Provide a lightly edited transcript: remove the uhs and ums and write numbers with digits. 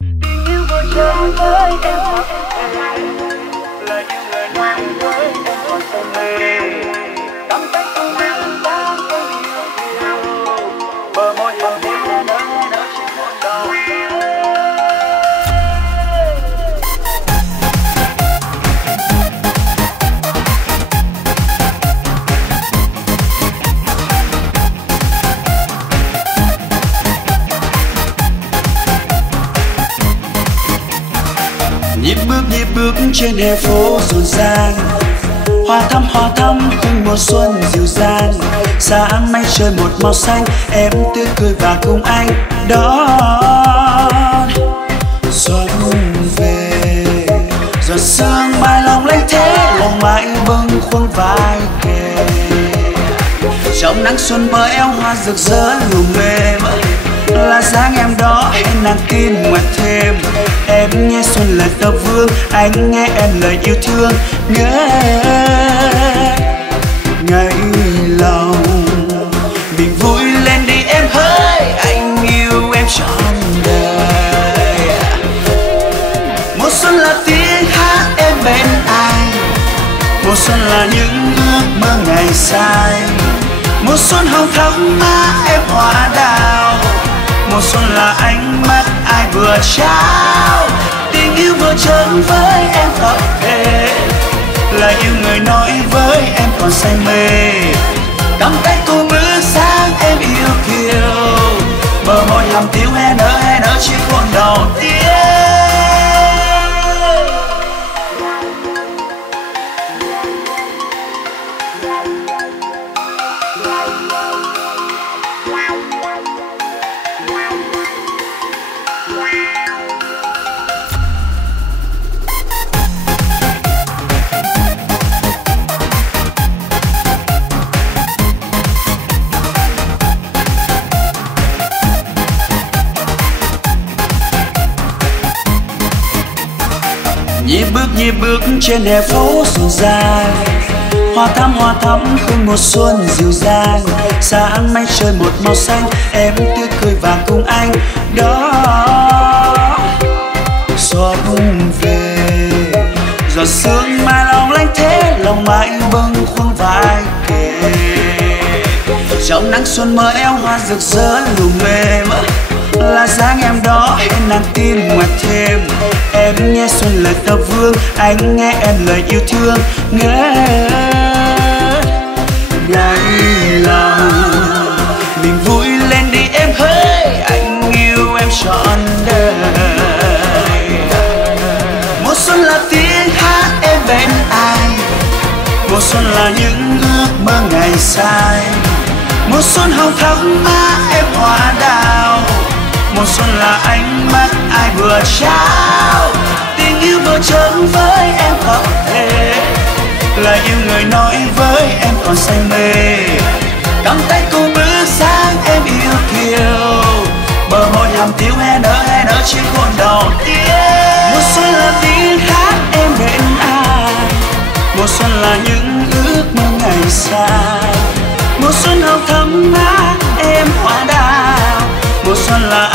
Tình yêu vô trời với em thật thề, là những lời nói với em còn say mê. Cảm cách không biết đang em yêu kiều, bờ môi hồng tim nở nở trên muôn đầu. Nhịp bước trên hè phố rộn ràng, hoa thắm hương mùa xuân dịu dàng. Sáng mây trời một màu xanh, em tươi cười và cùng anh đón xuân về. Giọt sương mai lòng lanh thế, lòng mãi bâng khuâng vai kề. Trong nắng xuân mơ eo hoa rực rỡ lùm mềm, là dáng em đó hãy nàng tin ngoặt thêm. Em nghe xuân lời tơ vương, anh nghe em lời yêu thương ngây lòng. Mình vui lên đi em hỡi, anh yêu em trọn đời. Mùa xuân là tiếng hát em bên anh, mùa xuân là những ước mơ ngày dài. Mùa xuân hồng thắm má em hoa đào, mùa xuân là ánh mắt ai vừa trao. Tình yêu vừa chân với em thật thề, là yêu người nói với em còn say mê. Cầm tay cô bước sang em yêu kiều, bờ môi hàm tiếu hé nở chiếc hôn đầu tiên. Nhịp bước trên hè phố rộn ràng, hoa thắm hương mùa xuân dịu dàng. Sáng mây trời một màu xanh, em tươi cười và cùng anh đó xuân về. Giọt sương mai lòng lanh thế, lòng mãi bâng khuâng vai kề. Trong nắng xuân mơ eo hoa rực rỡ lùm mềm, là dáng em đó hãy nàng tin ngoặt thêm. Em nghe xuân lời tơ vương, anh nghe em lời yêu thương ngây lòng. Mình vui lên đi em hỡi, anh yêu em trọn đời. Mùa xuân là tiếng hát em bên anh, mùa xuân là những ước mơ ngày dài. Mùa xuân hồng thắm má em hoa đào, mùa xuân là ánh mắt ai vừa trao. Tình yêu vừa chân với em thật thề, là yêu người nói với em còn say mê. Cầm tay cô bước sang em yêu kiều, bờ môi hàm tiếu hé nở chiếc hôn đầu tiên. Mùa xuân là tiếng hát em bên anh, mùa xuân là những ước mơ ngày dài. Mùa xuân hồng thắm má em hoa đào, mùa xuân là